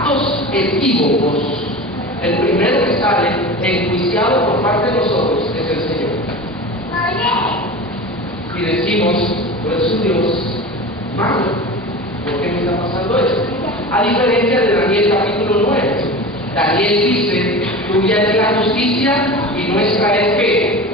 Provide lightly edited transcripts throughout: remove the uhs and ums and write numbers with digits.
actos equívocos, el primero que sale enjuiciado por parte de nosotros es el Señor. Y decimos, tú eres un Dios malo, ¿por qué me está pasando esto? A diferencia de Daniel capítulo 9. Daniel dice, tuya es la justicia y nuestra es ¿qué?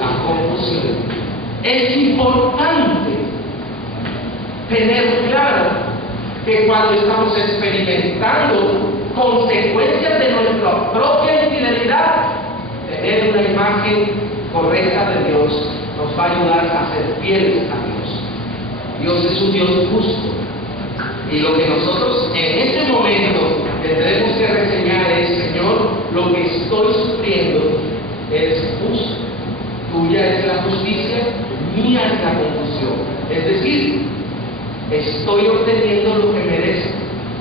La confusión. Es importante tener claro que cuando estamos experimentando consecuencias de nuestra propia infidelidad, tener una imagen correcta de Dios nos va a ayudar a ser fieles a Dios. Dios es un Dios justo. Y lo que nosotros en este momento tendremos que reseñar es, Señor, lo que estoy sufriendo es justo. Tuya es la justicia, mía es la confusión. Es decir, estoy obteniendo lo que merezco.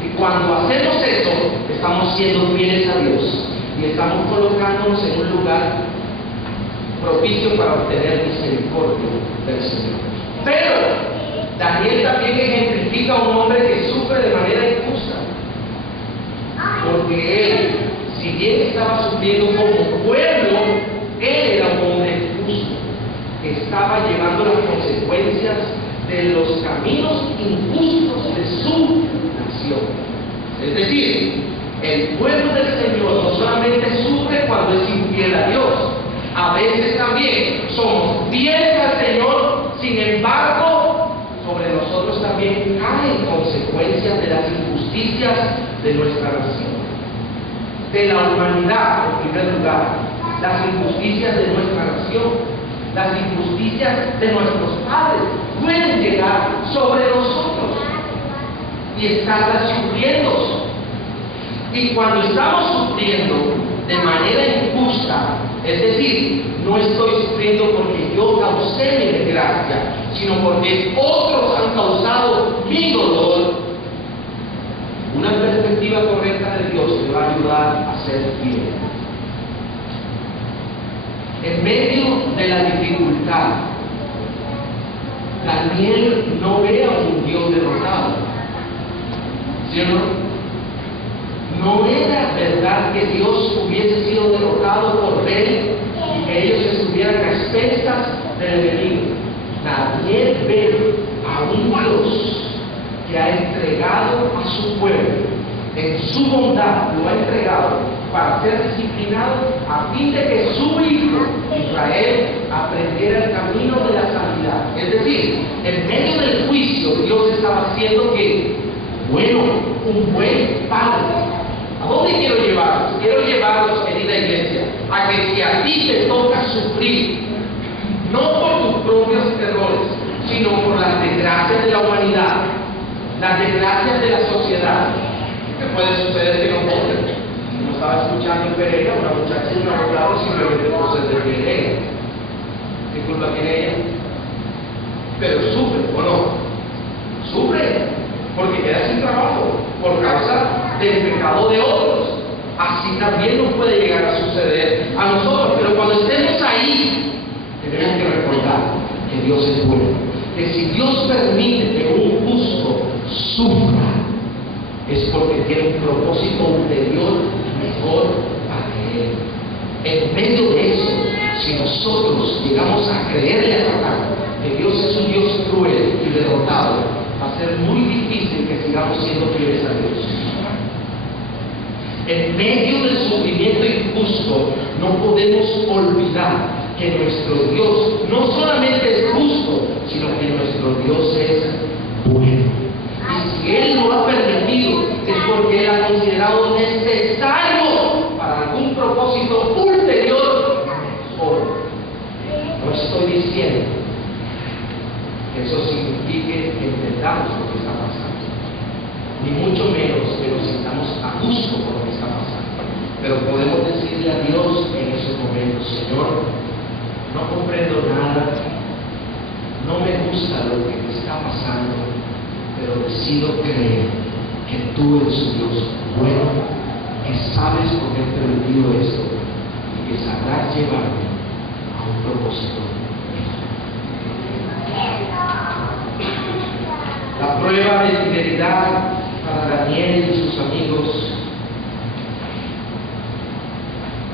Y cuando hacemos eso, estamos siendo fieles a Dios y estamos colocándonos en un lugar propicio para obtener misericordia del Señor. Pero Daniel también ejemplifica a un hombre que sufre de manera injusta, porque él, si bien estaba sufriendo como pueblo, él era un hombre justo, que estaba llevando las consecuencias de los caminos injustos de su nación. Es decir, el pueblo del Señor no solamente sufre cuando es infiel a Dios, a veces también somos fieles al Señor, sin embargo, sobre nosotros también caen consecuencias de las injusticias de nuestra nación, de la humanidad en primer lugar, las injusticias de nuestra nación, las injusticias de nuestros padres pueden llegar sobre nosotros y estarlas sufriendo. Y cuando estamos sufriendo de manera injusta, es decir, no estoy sufriendo porque yo causé mi desgracia, sino porque otros han causado mi dolor, una perspectiva correcta de Dios te va a ayudar a ser fiel. En medio de la dificultad, Daniel no ve a un Dios derrotado, ¿sí o no? No era verdad que Dios hubiese sido derrotado por él y que ellos estuvieran a expensas del enemigo. Nadie ve a un Dios que ha entregado a su pueblo, en su bondad lo ha entregado para ser disciplinado a fin de que su hijo Israel aprendiera el camino de la santidad. Es decir, en medio del juicio Dios estaba haciendo que, bueno, un buen padre. ¿A dónde quiero llevarlos? Quiero llevarlos, querida iglesia, a que si a ti te toca sufrir, no por tus propios errores, sino por las desgracias de la humanidad, las desgracias de la sociedad, que puede suceder que no muere. Como estaba escuchando en Pereira, una muchacha en un abogado simplemente por ser de Pereira. ¿Qué culpa tiene ella? Pero sufre, ¿o no? Sufre, porque queda sin trabajo, por causa del pecado de otros. Así también nos puede llegar a suceder a nosotros, pero cuando estemos ahí, tenemos que recordar que Dios es bueno, que si Dios permite que un justo sufra, es porque tiene un propósito ulterior mejor para él. En medio de eso, si nosotros llegamos a creerle a Satán que Dios es un Dios cruel y derrotado, va a ser muy difícil que sigamos siendo fieles a Dios. En medio del sufrimiento injusto, no podemos olvidar que nuestro Dios no solamente es justo, sino que nuestro Dios es bueno. Y si Él lo ha permitido, es porque Él ha considerado necesario para algún propósito ulterior mejor. No estoy diciendo que eso signifique que entendamos lo que está pasando, ni mucho menos que nos sintamos a gusto con lo que está pasando, pero podemos decirle a Dios en esos momentos: Señor, no comprendo nada, no me gusta lo que me está pasando, pero decido creer que tú eres un Dios bueno, que sabes por qué he permitido esto y que sabrás llevarme a un propósito. La prueba de fidelidad para Daniel y sus amigos amigos,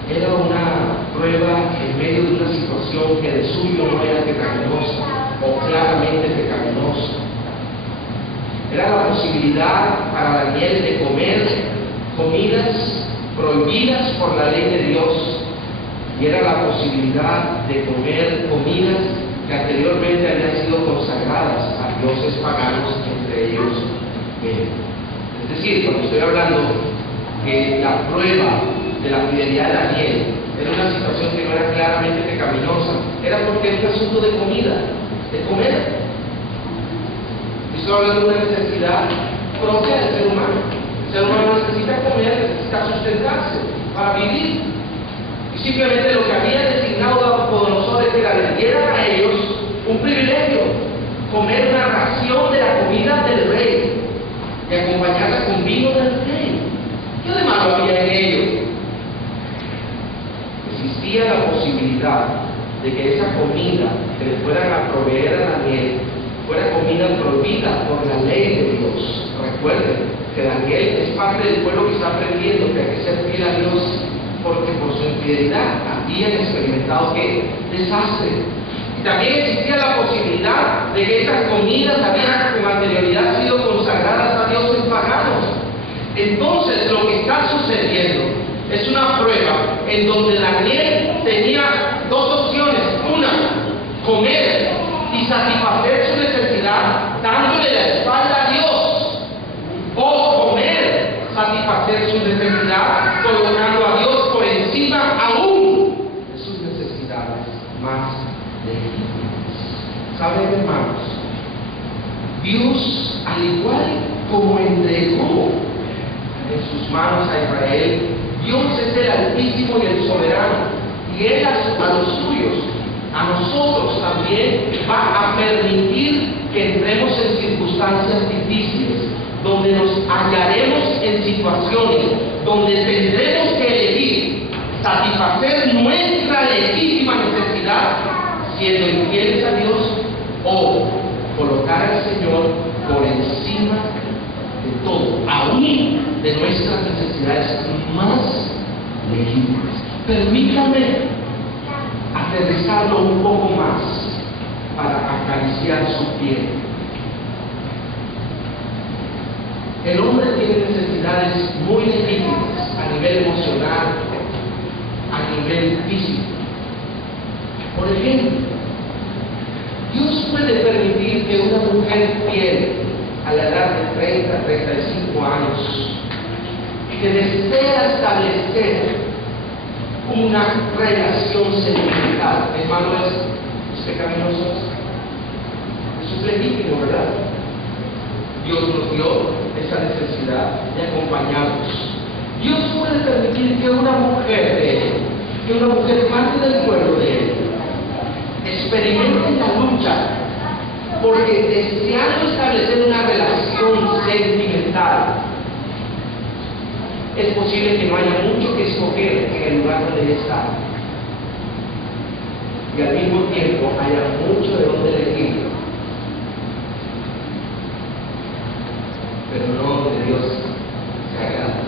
era una prueba en medio de una situación que de suyo no era pecaminosa o claramente pecaminosa. Era la posibilidad para Daniel de comer comidas prohibidas por la ley de Dios, y era la posibilidad de comer comidas que anteriormente habían sido consagradas a dioses paganos, entre ellos él. Es decir, cuando estoy hablando que la prueba de la fidelidad de Daniel era una situación que no era claramente pecaminosa, era porque era un asunto de comida, de comer. Estoy hablando de una necesidad propia del ser humano. El ser humano necesita comer, necesita sustentarse para vivir. Y simplemente lo que había designado Nabucodonosor es que les dieran a ellos un privilegio: comer una ración de la comida del rey y acompañarla con vino del rey. ¿Qué de malo había en ello? Existía la posibilidad de que esa comida que le fueran a proveer a Daniel fuera comida prohibida por la ley de Dios. Recuerden que Daniel es parte del pueblo que está aprendiendo que hay que ser fiel a Dios, porque por su infidelidad habían experimentado ¿qué? Desastre. Y también existía la posibilidad de que esas comidas habían con anterioridad sido consagradas a dioses paganos. Entonces lo que está sucediendo es una prueba en donde Daniel tenía dos opciones: una, comer y satisfacer su necesidad dándole la espalda a Dios, o comer, satisfacer su necesidad colocando a Dios por encima aún de sus necesidades más legítimas. ¿Saben, hermanos? Dios, al igual como entregó en sus manos a Israel, Dios es el Altísimo y el Soberano, y Él a los suyos, a nosotros también, va a permitir que entremos en circunstancias difíciles, donde nos hallaremos en situaciones donde tendremos que elegir satisfacer nuestra legítima necesidad siendo infieles a Dios, o colocar al Señor por encima de todo, aún de nuestras necesidades más legítimas. Permítanme aterrizarlo un poco más para acariciar su piel. El hombre tiene necesidades muy legítimas a nivel emocional, a nivel físico. Por ejemplo, Dios puede permitir que una mujer fiel a la edad de 30, 35 años, que desea establecer una relación sentimental, hermano, es pecaminoso. Eso es legítimo, ¿verdad? Dios nos dio esa necesidad de acompañarnos. Dios puede permitir que una mujer de Él, que una mujer parte del pueblo de Él, experimente la lucha, porque deseando establecer una relación sentimental, es posible que no haya mucho que escoger en el lugar donde ella está, y al mismo tiempo haya mucho de donde elegir, pero no donde Dios se agrada.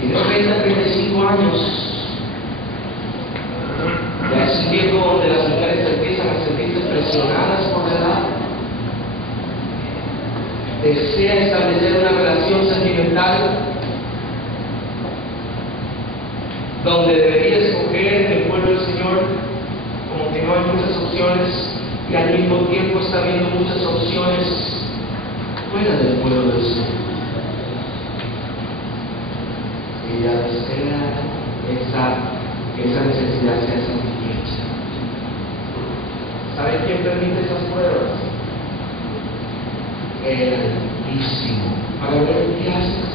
Y de 30 a 35 años, ya es un tiempo donde las mujeres empiezan a sentirse presionadas por la edad. Desea establecer una relación sentimental donde debería escoger en el pueblo del Señor, como que no hay muchas opciones, y al mismo tiempo está viendo muchas opciones fuera del pueblo del Señor. Ella desea que esa necesidad sea satisfecha. ¿Sabe quién permite esas pruebas? El Altísimo, para ver qué haces.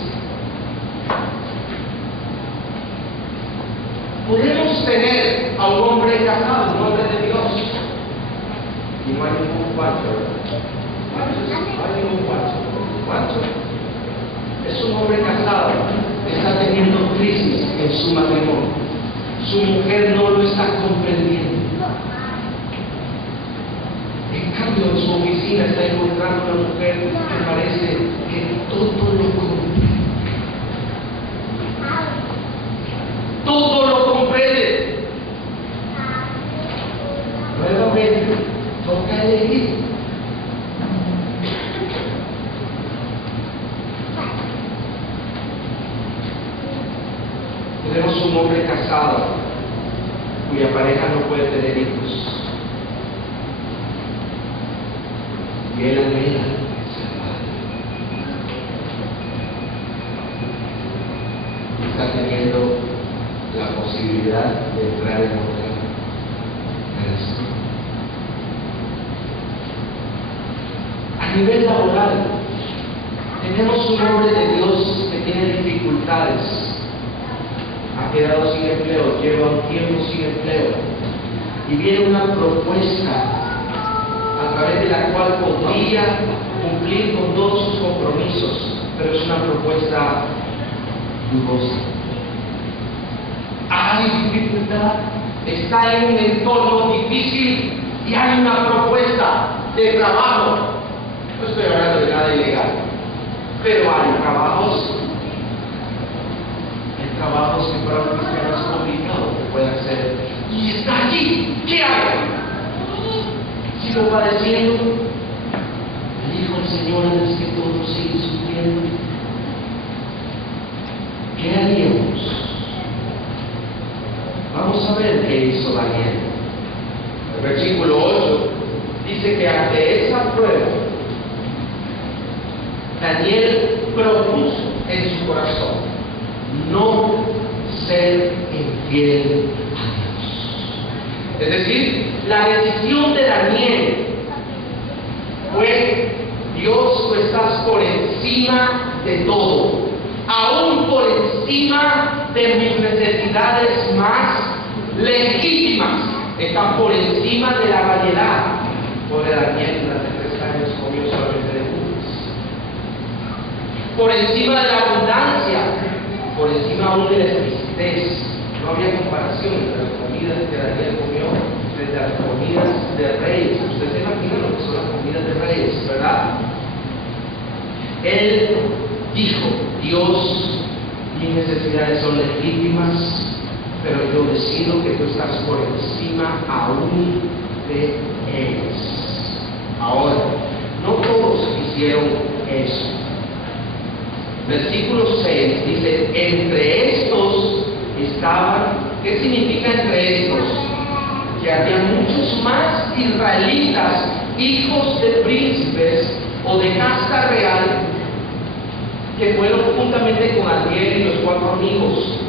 Podemos tener a un hombre casado, un hombre de Dios, y no hay ningún cuarto, no hay ningún cuarto. Es un hombre casado que está teniendo crisis en su matrimonio. Su mujer no lo está comprendiendo. En cambio, en su oficina está encontrando una mujer que parece que todo lo Tenemos un hombre casado cuya pareja no puede tener hijos. Y él anhela ser padre. Está teniendo la posibilidad de entrar en otra relación. A nivel laboral, tenemos un hombre de Dios que tiene dificultades. Ha quedado sin empleo, lleva un tiempo sin empleo. Y viene una propuesta a través de la cual podría cumplir con todos sus compromisos, pero es una propuesta dudosa. Hay dificultad, está en un entorno difícil y hay una propuesta de trabajo. No estoy hablando de nada ilegal, pero hay trabajos que para un cristiano es complicado que pueda hacer. Y está allí, ¿qué hago? Sigo padeciendo. Le dijo el Señor antes que todos siguen sufriendo. ¿Qué haríamos? Vamos a ver qué hizo Daniel. El versículo 8 dice que ante esa prueba, Daniel propuso en su corazón no ser infiel a Dios. Es decir, la decisión de Daniel fue: Dios, tú estás por encima de todo, aún por encima de mis necesidades más legítimas, están por encima de la variedad. Pobre Daniel durante 3 años comió solamente de uvas. Por encima de la abundancia, por encima aún de la exquisitez. No había comparación entre las comidas que Daniel comió frente a las comidas de reyes. Ustedes se imaginan lo que son las comidas de reyes, ¿verdad? Él dijo: Dios, mis necesidades son legítimas, pero yo decido que tú estás por encima aún de ellas. Ahora, no todos hicieron eso. Versículo 6 dice: entre estos estaban. ¿Qué significa entre estos? Que había muchos más israelitas, hijos de príncipes o de casta real, que fueron juntamente con Daniel y los 4 amigos.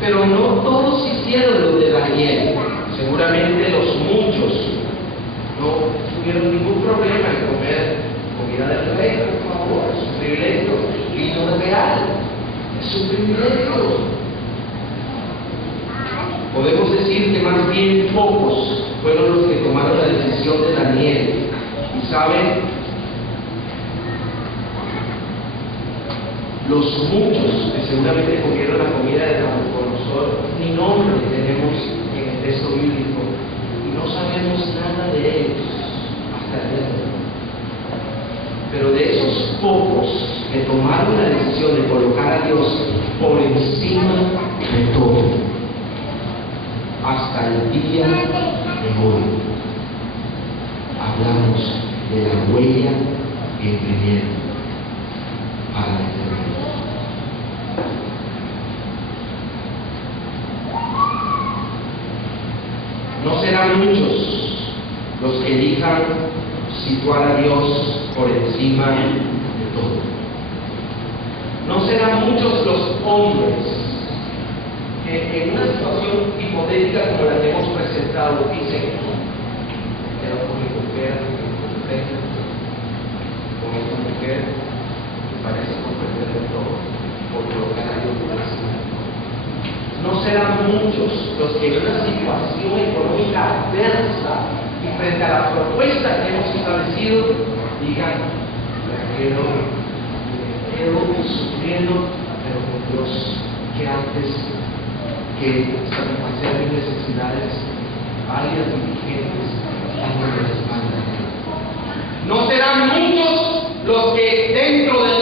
Pero no todos hicieron lo de Daniel. Seguramente los muchos no tuvieron ningún problema en comer comida del rey, por favor, es un privilegio. Vino real, es un privilegio. Podemos decir que más bien pocos fueron los que tomaron la decisión de Daniel. Y saben, los muchos que seguramente comieron la comida de Nabucodonosor, ni nombre tenemos en el texto bíblico y no sabemos nada de ellos hasta el día de hoy. Pero de esos pocos que tomaron la decisión de colocar a Dios por encima de todo, hasta el día de hoy, hablamos de la huella que imprimieron para la eternidad. No serán muchos los que elijan situar a Dios por encima de todo. No serán muchos los hombres que en una situación hipotética como la que hemos presentado dicen: quiero con mi mujer, con esta mujer que parece comprender todo, por colocar a Dios por encima de todo. No serán muchos los que en una situación económica adversa y frente a la propuesta que hemos establecido digan: quiero sufriendo, pero con Dios, que antes que satisfacer mis necesidades varias y vigentes, dándole la espalda. No serán muchos los que dentro de